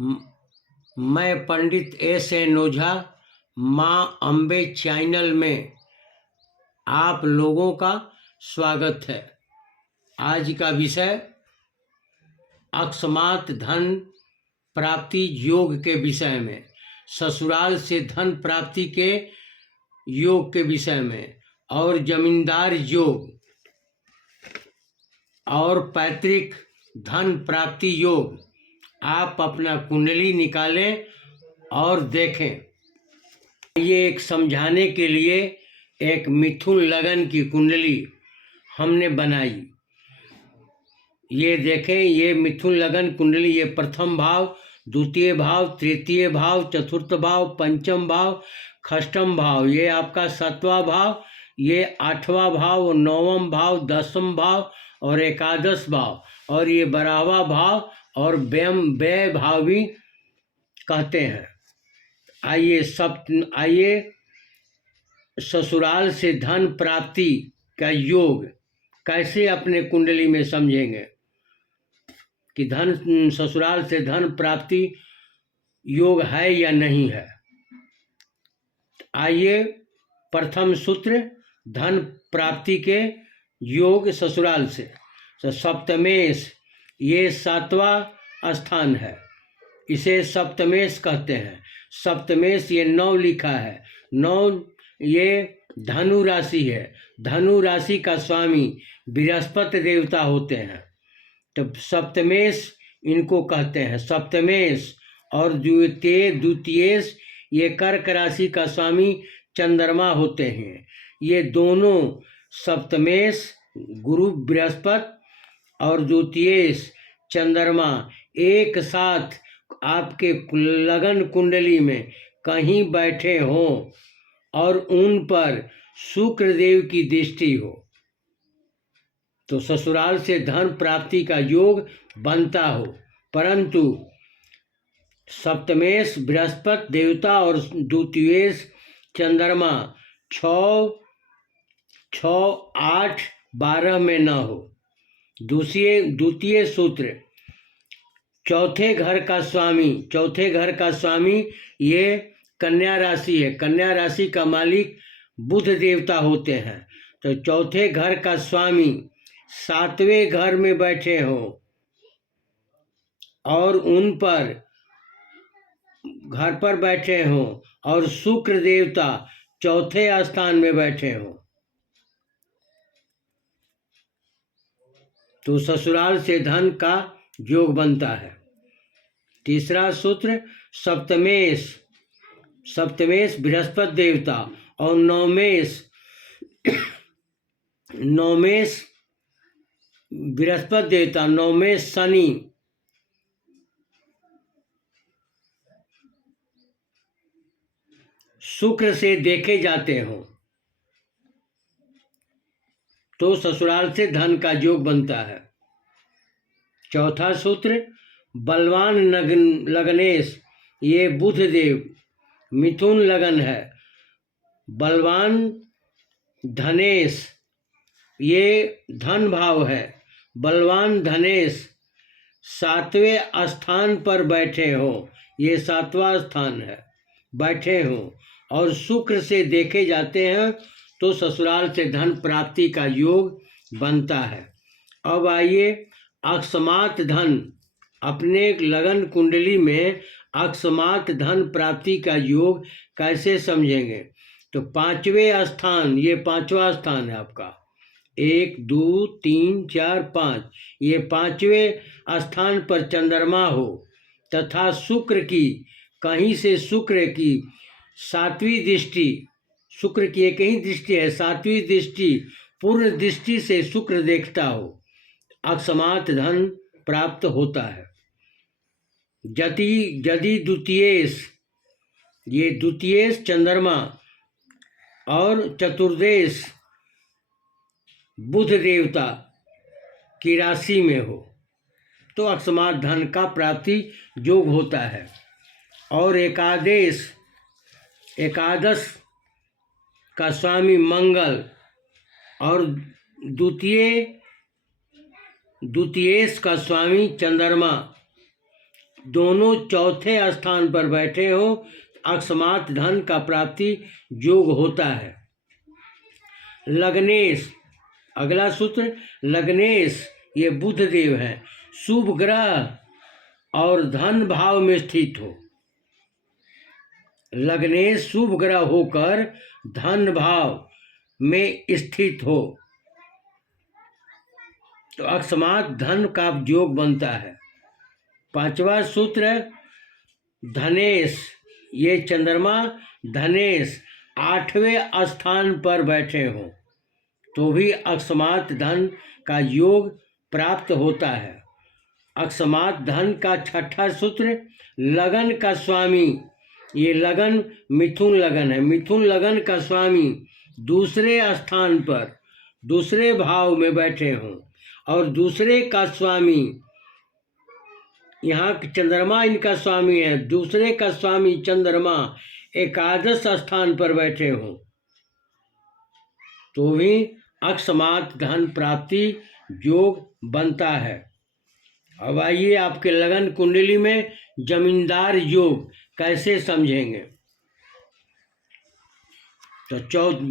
म- मैं पंडित S.N. ओझा माँ अम्बे चैनल में आप लोगों का स्वागत है। आज का विषय अकस्मात धन प्राप्ति योग के विषय में, ससुराल से धन प्राप्ति के योग के विषय में और जमींदार योग और पैतृक धन प्राप्ति योग। आप अपना कुंडली निकालें और देखें। ये एक समझाने के लिए एक मिथुन लगन की कुंडली हमने बनाई। ये देखें, ये मिथुन लगन कुंडली, ये प्रथम भाव, द्वितीय भाव, तृतीय भाव, चतुर्थ भाव, पंचम भाव, षष्ठम भाव, ये आपका सातवां भाव, ये आठवां भाव, नौवां भाव, दसम भाव और एकादश भाव, और ये 12वां भाव और व्यय भाव भी कहते हैं। आइए ससुराल से धन प्राप्ति का योग कैसे अपने कुंडली में समझेंगे कि धन ससुराल से धन प्राप्ति योग है या नहीं है। आइए, प्रथम सूत्र धन प्राप्ति के योग ससुराल से। तो सप्तमेश, ये 7वां स्थान है, इसे सप्तमेश कहते हैं। सप्तमेश ये 9 लिखा है, 9 ये धनु राशि है। धनु राशि का स्वामी बृहस्पति देवता होते हैं, तो सप्तमेश इनको कहते हैं, सप्तमेश। और द्वितीयेश ये कर्क राशि का स्वामी चंद्रमा होते हैं। ये दोनों सप्तमेश गुरु बृहस्पति और द्वितीयेश चंद्रमा एक साथ आपके लगन कुंडली में कहीं बैठे हों और उन पर शुक्र देव की दृष्टि हो तो ससुराल से धन प्राप्ति का योग बनता हो। परंतु सप्तमेश बृहस्पति देवता और द्वितीयेश चंद्रमा 6, 8, 12 में न हो। द्वितीय सूत्र चौथे घर का स्वामी ये कन्या राशि है। कन्या राशि का मालिक बुध देवता होते हैं। तो चौथे घर का स्वामी 7वें घर में बैठे हों और उन पर घर पर बैठे हों और शुक्र देवता चौथे स्थान में बैठे हों तो ससुराल से धन का योग बनता है। तीसरा सूत्र सप्तमेश बृहस्पति देवता और नवमेश बृहस्पति देवता, नवमेश शनि, शुक्र से देखे जाते हों तो ससुराल से धन का योग बनता है। चौथा सूत्र बलवान लगनेश, ये बुध देव, मिथुन लगन है। बलवान धनेश, ये धन भाव है। बलवान धनेश 7वें स्थान पर बैठे हो, ये 7वां स्थान है, बैठे हो और शुक्र से देखे जाते हैं तो ससुराल से धन प्राप्ति का योग बनता है। अब आइए अकस्मात धन, अपने लगन कुंडली में अकस्मात धन प्राप्ति का योग कैसे समझेंगे। तो 5वें स्थान, ये 5वां स्थान है आपका, 1, 2, 3, 4, 5, ये 5वें स्थान पर चंद्रमा हो तथा शुक्र की कहीं से शुक्र की 7वीं दृष्टि, शुक्र की एक ही दृष्टि है, 7वीं दृष्टि पूर्ण दृष्टि से शुक्र देखता हो, अकस्मात धन प्राप्त होता है। यदि द्वितीयेश, ये द्वितीयेश चंद्रमा और चतुर्देश बुध देवता की राशि में हो तो अकस्मात धन का प्राप्ति योग होता है। और एकादश का स्वामी मंगल और द्वितीयेश का स्वामी चंद्रमा दोनों चौथे स्थान पर बैठे हो, अकस्मात धन का प्राप्ति योग होता है। लग्नेश, अगला सूत्र लग्नेश, ये बुध देव है, शुभ ग्रह और धन भाव में स्थित हो। लग्नेश शुभ ग्रह होकर धन भाव में स्थित हो तो अकस्मात धन का योग बनता है। पांचवा सूत्र धनेश, ये चंद्रमा धनेश आठवें स्थान पर बैठे हों तो भी अकस्मात धन का योग प्राप्त होता है। अकस्मात धन का छठा सूत्र लगन का स्वामी, ये लगन मिथुन लगन है, मिथुन लगन का स्वामी दूसरे स्थान पर दूसरे भाव में बैठे हों और दूसरे का स्वामी, यहाँ चंद्रमा इनका स्वामी है, दूसरे का स्वामी चंद्रमा एकादश स्थान पर बैठे हों तो भी अकस्मात धन प्राप्ति योग बनता है। अब आइए आपके लगन कुंडली में जमींदार योग कैसे समझेंगे। तो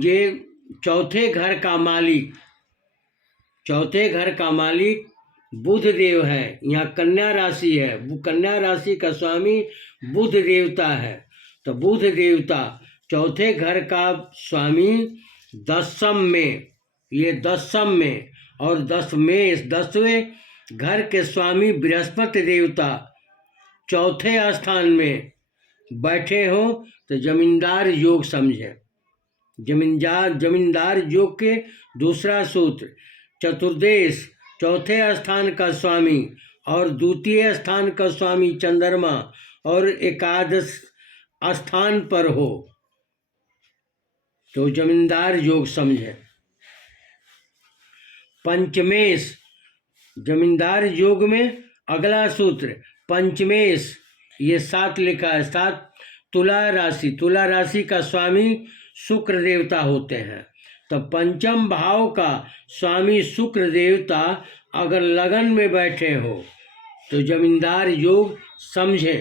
ये चौथे घर का मालिक, चौथे घर का मालिक बुध देव है, यहाँ कन्या राशि है, वो कन्या राशि का स्वामी बुध देवता है। तो बुध देवता चौथे घर का स्वामी दशम में, ये दशम में, और दसवें घर के स्वामी बृहस्पति देवता चौथे स्थान में बैठे हो तो जमींदार योग समझे। जमींदार योग के दूसरा सूत्र चतुर्देश, चौथे स्थान का स्वामी और द्वितीय स्थान का स्वामी चंद्रमा और एकादश स्थान पर हो तो जमींदार योग समझे। पंचमेश, जमींदार योग में अगला सूत्र पंचमेश, ये 7 लिखा है, 7 तुला राशि, तुला राशि का स्वामी शुक्र देवता होते हैं। तो पंचम भाव का स्वामी शुक्र देवता अगर लगन में बैठे हो तो जमींदार योग समझे।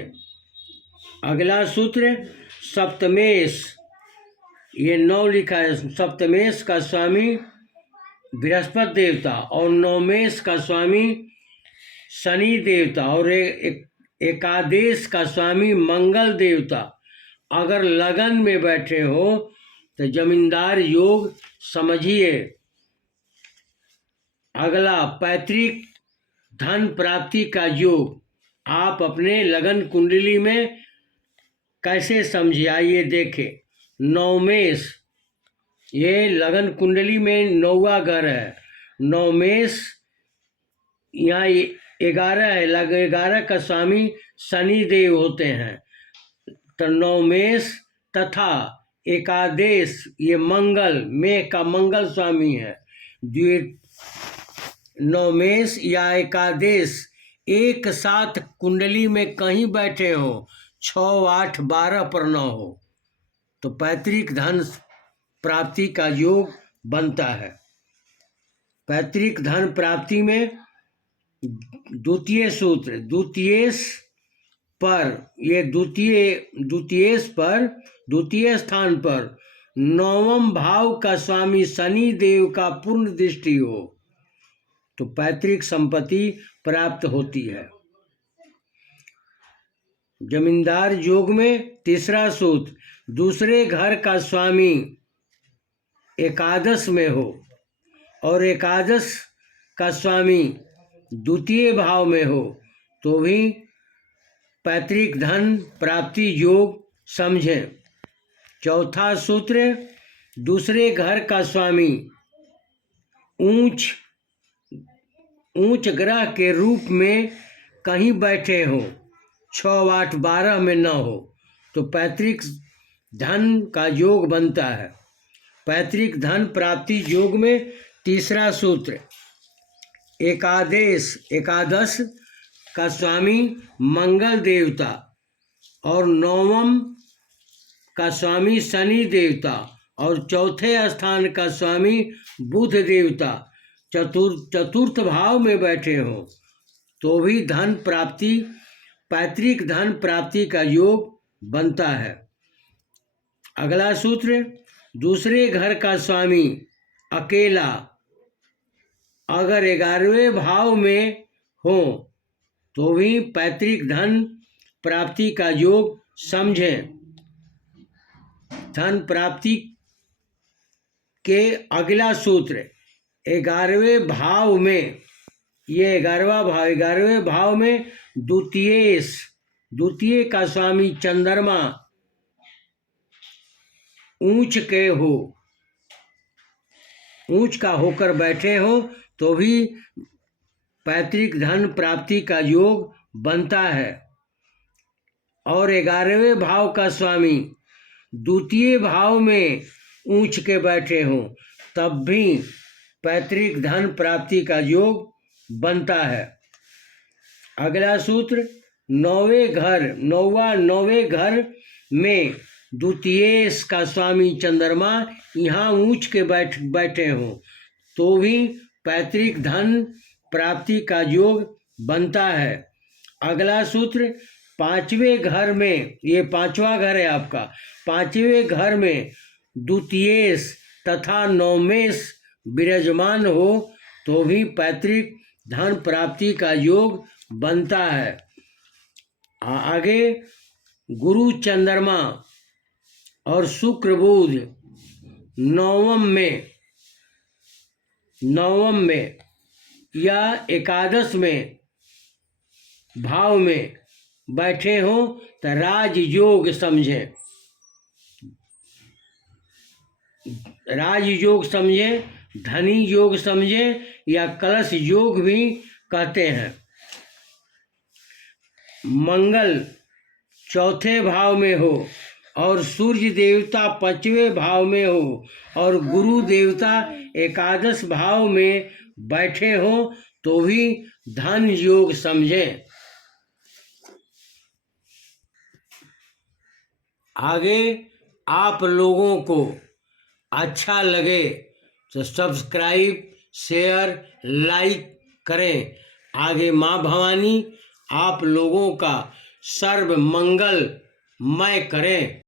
अगला सूत्र सप्तमेश, ये 9 लिखा है, सप्तमेश का स्वामी बृहस्पति देवता और नवमेश का स्वामी शनि देवता और एकादेश का स्वामी मंगल देवता अगर लगन में बैठे हो तो जमींदार योग समझिए। अगला पैतृक धन प्राप्ति का योग आप अपने लगन कुंडली में कैसे समझिए, आइए देखें। नवमेश, ये लगन कुंडली में 9वां घर है, नवमेश यहाँ 11 है, 11 का स्वामी शनि देव होते हैं। तो नवमेश तथा एकादेश, ये मंगल, मेघ का मंगल स्वामी है। नवमेश या एकादेश एक साथ कुंडली में कहीं बैठे हो, 6, 8, 12 पर न हो तो पैतृक धन प्राप्ति का योग बनता है। पैतृक धन प्राप्ति में द्वितीय सूत्र द्वितीयेश पर, ये द्वितीयेश पर द्वितीय स्थान पर 9वें भाव का स्वामी शनि देव का पूर्ण दृष्टि हो तो पैतृक संपत्ति प्राप्त होती है। जमींदार योग में तीसरा सूत्र दूसरे घर का स्वामी एकादश में हो और एकादश का स्वामी द्वितीय भाव में हो तो भी पैतृक धन प्राप्ति योग समझें। चौथा सूत्र दूसरे घर का स्वामी ऊंच ग्रह के रूप में कहीं बैठे हो, 6, 8, 12 में न हो तो पैतृक धन का योग बनता है। पैतृक धन प्राप्ति योग में तीसरा सूत्र एकादश का स्वामी मंगल देवता और 9वें का स्वामी शनि देवता और चौथे स्थान का स्वामी बुध देवता चतुर्थ भाव में बैठे हो तो भी धन प्राप्ति पैतृक धन प्राप्ति का योग बनता है। अगला सूत्र, दूसरे घर का स्वामी अकेला अगर 11वें भाव में हो तो भी पैतृक धन प्राप्ति का योग समझें। धन प्राप्ति के अगला सूत्र 11वें भाव में, ये 11वें भाव में द्वितीय का स्वामी चंद्रमा ऊंच का होकर बैठे हो तो भी पैतृक धन प्राप्ति का योग बनता है। और 11वें भाव का स्वामी द्वितीय भाव में ऊंच के बैठे हो तब भी पैतृक धन प्राप्ति का योग बनता है। अगला सूत्र, नौवें घर में द्वितीय का स्वामी चंद्रमा यहाँ ऊंच के बैठे हो तो भी पैतृक धन प्राप्ति का योग बनता है। अगला सूत्र, 5वें घर में, ये 5वां घर है आपका, 5वें घर में द्वितीय तथा नवमेश विराजमान हो तो भी पैतृक धन प्राप्ति का योग बनता है। आगे गुरु चंद्रमा और शुक्र बुध नवम में या एकादश में भाव में बैठे हो तो राजयोग समझें। राजयोग समझें, धनी योग समझें या कलश योग भी कहते हैं। मंगल चौथे भाव में हो और सूर्य देवता 5वें भाव में हो और गुरु देवता एकादश भाव में बैठे हो तो भी धन योग समझें। आगे आप लोगों को अच्छा लगे तो सब्सक्राइब, शेयर, लाइक करें। आगे माँ भवानी आप लोगों का सर्व मंगलमय करें।